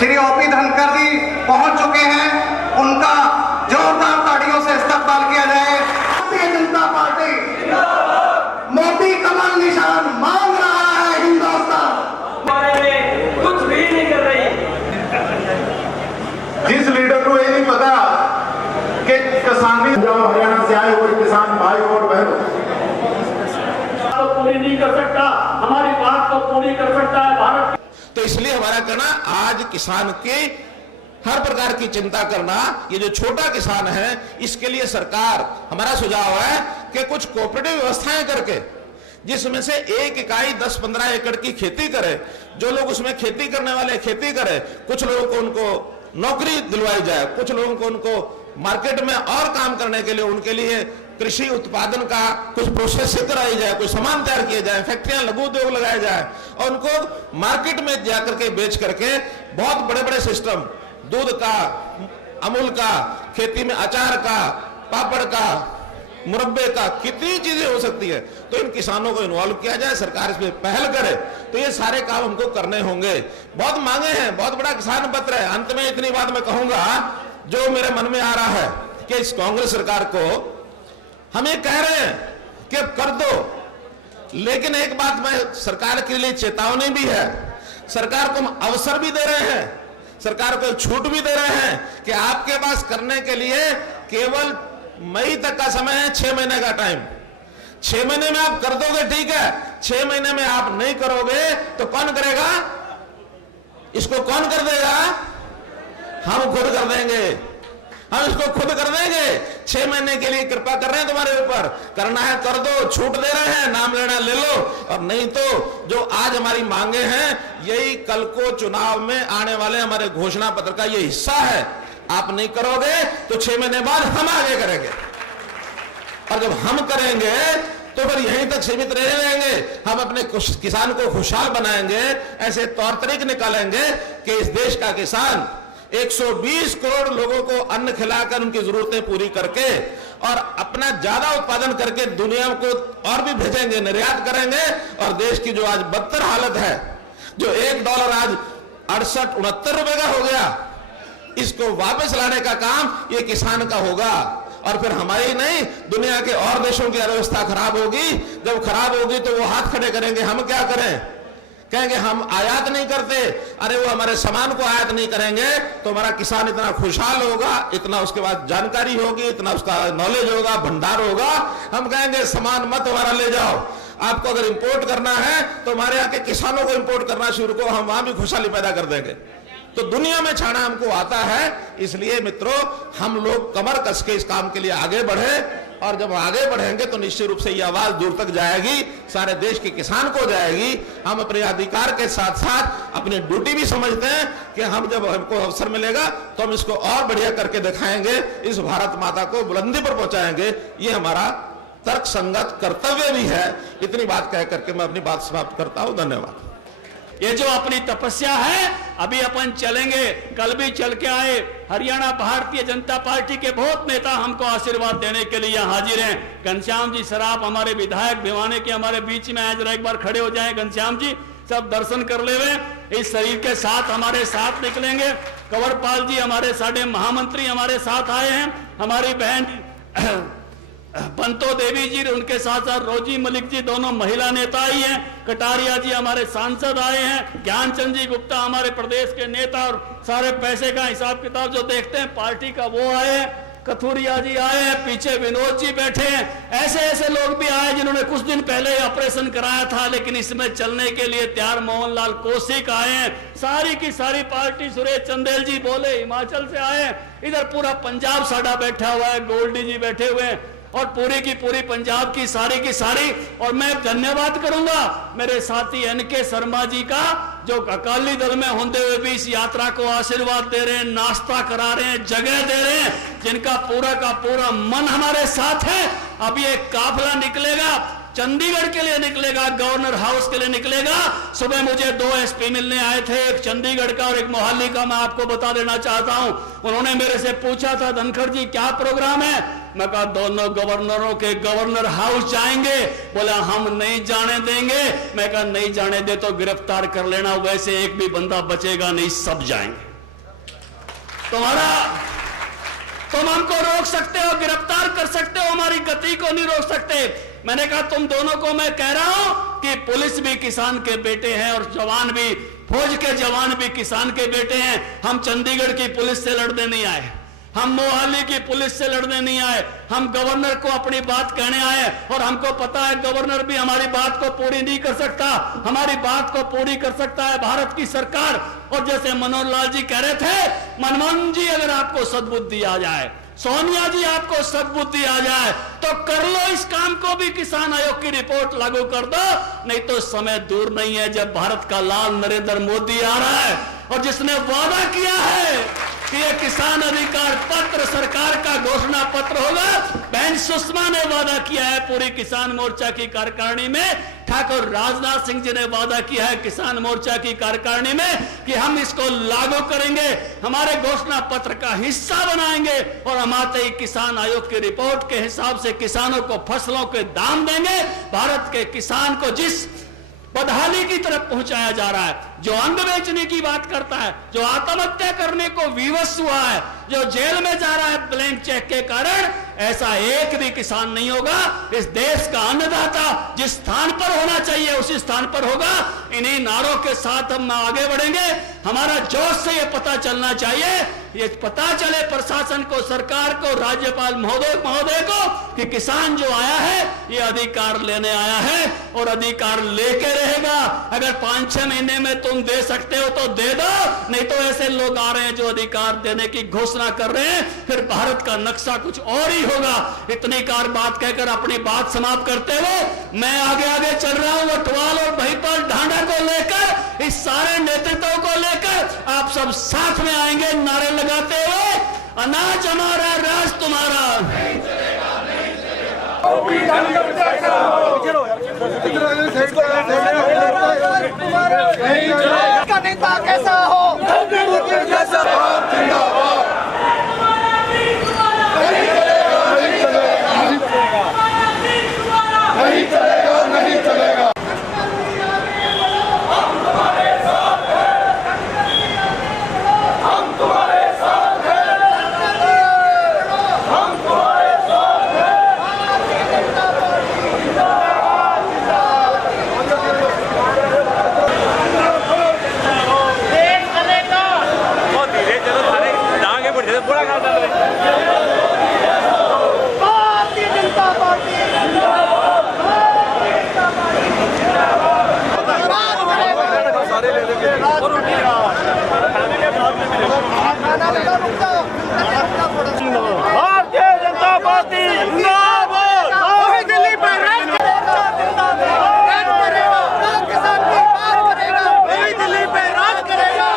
Shri OP Dhankhar जी पहुंच चुके हैं, उनका जोरदार ताड़ियों से इस्तकबाल किया जाए। भारतीय जनता पार्टी मोदी कमल निशान मांग रहा है हिंदुस्तान, कुछ भी नहीं कर रही। जिस लीडर को ये नहीं पता कि किसानी हरियाणा से आए हुए किसान भाई और बहनों पूरी नहीं कर सकता, हमारी बात को पूरी कर सकता है भारत। तो इसलिए हमारा कहना, आज किसान के हर प्रकार की चिंता करना, ये जो छोटा किसान है इसके लिए सरकार, हमारा सुझाव है कि कुछ कोऑपरेटिव व्यवस्थाएं करके, जिसमें से एक इकाई 10-15 एकड़ की खेती करे, जो लोग उसमें खेती करने वाले खेती करे, कुछ लोगों को उनको नौकरी दिलवाई जाए, कुछ लोगों को उनको मार्केट में और काम करने के लिए उनके लिए कृषि उत्पादन का कुछ प्रोसेस कराई जाए, कुछ सामान तैयार किए जाए, फैक्ट्रियां लघु उद्योग लगाए जाए और उनको मार्केट में जाकर के बेच करके बहुत बड़े बड़े सिस्टम, दूध का, अमूल का, खेती में अचार का, पापड़ का, मुरब्बे का, कितनी चीजें हो सकती है। तो इन किसानों को इन्वॉल्व किया जाए, सरकार इसमें पहल करे, तो ये सारे काम हमको करने होंगे। बहुत मांगे हैं, बहुत बड़ा किसान पत्र है। अंत में इतनी बात मैं कहूंगा जो मेरे मन में आ रहा है कि इस कांग्रेस सरकार को हम ये कह रहे हैं कि अब कर दो, लेकिन एक बात मैं सरकार के लिए चेतावनी भी है, सरकार को हम अवसर भी दे रहे हैं, सरकार को छूट भी दे रहे हैं कि आपके पास करने के लिए केवल मई तक का समय है, 6 महीने का टाइम। 6 महीने में आप कर दोगे ठीक है, 6 महीने में आप नहीं करोगे तो कौन करेगा? इसको कौन कर देगा? हम खुद कर देंगे, हम इसको खुद कर देंगे। 6 महीने के लिए कृपा कर रहे हैं, तुम्हारे ऊपर करना है कर दो, छूट दे रहे हैं, नाम लेना ले लो, और नहीं तो जो आज हमारी मांगे हैं यही कल को चुनाव में आने वाले हमारे घोषणा पत्र का ये हिस्सा है। आप नहीं करोगे तो 6 महीने बाद हम आगे करेंगे, और जब हम करेंगे तो फिर यहीं तक सीमित रह जाएंगे। हम अपने किसान को खुशहाल बनाएंगे, ऐसे तौर तरीके निकालेंगे कि इस देश का किसान 120 करोड़ लोगों को अन्न खिलाकर उनकी जरूरतें पूरी करके और अपना ज्यादा उत्पादन करके दुनिया को और भी भेजेंगे, निर्यात करेंगे। और देश की जो आज बदतर हालत है, जो $1 आज 68-69 रुपए का हो गया, इसको वापस लाने का काम ये किसान का होगा। और फिर हमारी नहीं, दुनिया के और देशों की अर्थव्यवस्था खराब होगी। जब खराब होगी तो वो हाथ खड़े करेंगे, हम क्या करें? कहेंगे हम आयात नहीं करते। अरे वो हमारे सामान को आयात नहीं करेंगे तो हमारा किसान इतना खुशहाल होगा, इतना उसके बाद जानकारी होगी, इतना उसका नॉलेज होगा, भंडार होगा। हम कहेंगे सामान मत हमारा ले जाओ, आपको अगर इंपोर्ट करना है तो हमारे यहाँ के किसानों को इंपोर्ट करना शुरू करो, हम वहां भी खुशहाली पैदा कर देंगे। तो दुनिया में छाना हमको आता है। इसलिए मित्रों, हम लोग कमर कस के इस काम के लिए आगे बढ़े, और जब आगे बढ़ेंगे तो निश्चित रूप से ये आवाज दूर तक जाएगी, सारे देश के किसान को जाएगी। हम अपने अधिकार के साथ साथ अपनी ड्यूटी भी समझते हैं कि हम जब हमको अवसर मिलेगा तो हम इसको और बढ़िया करके दिखाएंगे, इस भारत माता को बुलंदी पर पहुंचाएंगे। ये हमारा तर्क संगत कर्तव्य भी है। इतनी बात कह करके मैं अपनी बात समाप्त करता हूं। धन्यवाद। ये जो अपनी तपस्या है, अभी अपन चलेंगे, कल भी चल के आए। हरियाणा भारतीय जनता पार्टी के बहुत नेता हमको आशीर्वाद देने के लिए यहाँ हाजिर हैं। घनश्याम जी सराफ हमारे विधायक भिवानी के हमारे बीच में आज एक बार खड़े हो जाएं। घनश्याम जी सब दर्शन कर ले हुए, इस शरीर के साथ हमारे साथ निकलेंगे। कंवरपाल जी हमारे साढ़े महामंत्री हमारे साथ आए हैं। हमारी बहन बंतो देवी जी, उनके साथ साथ रोजी मलिक जी, दोनों महिला नेता ही हैं। कटारिया जी हमारे सांसद आए हैं। ज्ञानचंद जी गुप्ता हमारे प्रदेश के नेता और सारे पैसे का हिसाब किताब जो देखते हैं पार्टी का, वो आए हैं। कथुरिया जी आए हैं, पीछे विनोद जी बैठे हैं। ऐसे ऐसे लोग भी आए जिन्होंने कुछ दिन पहले ऑपरेशन कराया था लेकिन इसमें चलने के लिए तैयार। मोहनलाल कौशिक आए हैं। सारी की सारी पार्टी, सुरेश चंदेल जी बोले हिमाचल से आए हैं। इधर पूरा पंजाब साडा बैठा हुआ है, गोल्डी जी बैठे हुए हैं, और पूरी की पूरी पंजाब की सारी। और मैं धन्यवाद करूंगा मेरे साथी एनके शर्मा जी का, जो अकाली दल में होते हुए भी इस यात्रा को आशीर्वाद दे रहे हैं, नाश्ता करा रहे हैं, जगह दे रहे हैं, जिनका पूरा का पूरा मन हमारे साथ है। अभी एक काफिला निकलेगा, चंडीगढ़ के लिए निकलेगा, गवर्नर हाउस के लिए निकलेगा। सुबह मुझे 2 एसपी मिलने आए थे, एक चंडीगढ़ का और एक मोहाली का। मैं आपको बता देना चाहता हूं, उन्होंने मेरे से पूछा था धनखड़ जी क्या प्रोग्राम है। मैं कहा दोनों गवर्नरों के गवर्नर हाउस जाएंगे। बोला हम नहीं जाने देंगे। मैं कहा नहीं जाने दे तो गिरफ्तार कर लेना, वैसे एक भी बंदा बचेगा नहीं, सब जाएंगे। तुम हमको रोक सकते हो, गिरफ्तार कर सकते हो, हमारी गति को नहीं रोक सकते। मैंने कहा तुम दोनों को मैं कह रहा हूं कि पुलिस भी किसान के बेटे हैं और जवान भी, फौज के जवान भी किसान के बेटे हैं। हम चंडीगढ़ की पुलिस से लड़ने नहीं आए, हम मोहाली की पुलिस से लड़ने नहीं आए, हम गवर्नर को अपनी बात कहने आए। और हमको पता है गवर्नर भी हमारी बात को पूरी नहीं कर सकता, हमारी बात को पूरी कर सकता है भारत की सरकार। और जैसे मनोहर लाल जी कह रहे थे, मनमोहन जी अगर आपको सद्बुद्धि आ जाए, सोनिया जी आपको सद्बुद्धि आ जाए तो कर लो इस काम को भी, किसान आयोग की रिपोर्ट लागू कर दो। नहीं तो समय दूर नहीं है जब भारत का लाल नरेंद्र मोदी आ रहा है और जिसने वादा किया है कि ये किसान अधिकार पत्र सरकार का घोषणा पत्र होगा। बहन सुषमा ने वादा किया है पूरी किसान मोर्चा की कार्यकारिणी में, ठाकुर राजनाथ सिंह जी ने वादा किया है किसान मोर्चा की कार्यकारिणी में कि हम इसको लागू करेंगे, हमारे घोषणा पत्र का हिस्सा बनाएंगे और हम आते ही किसान आयोग की रिपोर्ट के हिसाब से किसानों को फसलों के दाम देंगे। भारत के किसान को जिस बदहाली की तरफ पहुंचाया जा रहा है, जो अंग बेचने की बात करता है, जो आत्महत्या करने को विवश हुआ है, जो जेल में जा रहा है ब्लैंक चेक के कारण, ऐसा एक भी किसान नहीं होगा। इस देश का अन्नदाता जिस स्थान पर होना चाहिए उसी स्थान पर होगा। इन्हीं नारों के साथ हम आगे बढ़ेंगे। हमारा जोश से ये पता चलना चाहिए, ये पता चले प्रशासन को, सरकार को, राज्यपाल महोदय को कि किसान जो आया है ये अधिकार लेने आया है और अधिकार लेके रहेगा। अगर 5-6 महीने में तुम दे सकते हो तो दे दो, नहीं तो ऐसे लोग आ रहे हैं जो अधिकार देने की घोषणा कर रहे हैं, फिर भारत का नक्शा कुछ और ही होगा। इतनी कार बात कहकर अपनी बात समाप्त करते हुए मैं आगे चल रहा हूं। वटवाल और महिपाल ढांढा को लेकर, इस सारे नेतृत्व को लेकर आप सब साथ में आएंगे नारे लगाते हुए, अनाज हमारा, राज तुम्हारा। नेता कैसा हो, नहीं चलेगा, नहीं चलेगा। भारतीय जनता पार्टी जिंदाबाद। दिल्ली पे राज करेगा, किसान की बात करेगा, दिल्ली पे राज करेगा।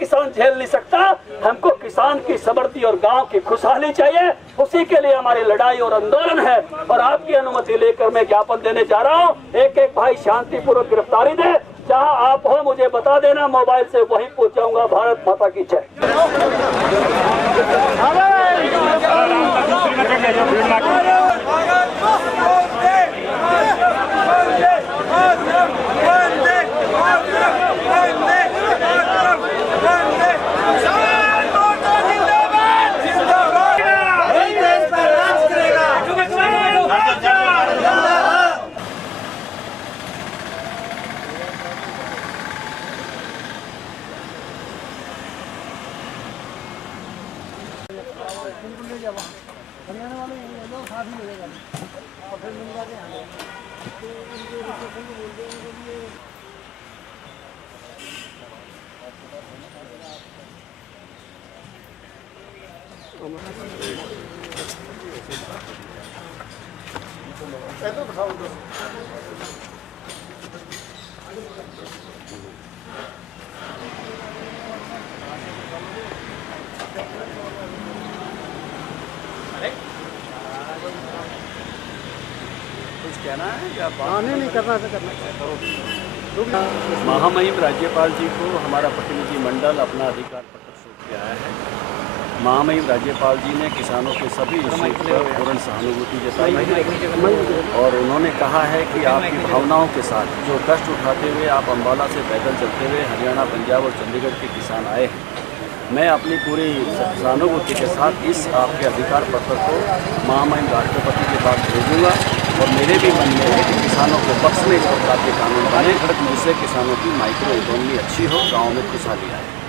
किसान झेल नहीं सकता। हमको किसान की समृद्धि और गांव की खुशहाली चाहिए, उसी के लिए हमारी लड़ाई और आंदोलन है। और आपकी अनुमति लेकर मैं ज्ञापन देने जा रहा हूं। एक एक भाई शांतिपूर्वक गिरफ्तारी दे, जहां आप हो मुझे बता देना, मोबाइल से वहीं पहुंचाऊंगा। भारत माता की जय। हरियाणा वाले लोग साथ ही मिलेगा और फिर मिल जाते हैं तो उनके रिसेप्शन को बोलते हैं कि ये कुछ कहना है या हाँ नहीं करना है, करना है। महामहिम राज्यपाल जी को हमारा प्रतिनिधिमंडल अपना अधिकार पत्र सौंप के आया है। महामहिम राज्यपाल जी ने किसानों के सभी विषयों पर पूर्ण सहानुभूति जताई है और उन्होंने कहा है कि आपकी भावनाओं के साथ जो कष्ट उठाते हुए आप अम्बाला से पैदल चलते हुए हरियाणा, पंजाब और चंडीगढ़ के किसान आए हैं, मैं अपनी पूरी सहानुभूति के साथ इस आपके अधिकार पत्र को महामहिम राष्ट्रपति के पास भेजूंगा और मेरे भी मन में है कि किसानों के पक्ष में इस प्रकार के कानून बने जिससे किसानों की माइक्रो इकोनॉमी अच्छी हो, गाँव में खुशहाली आए।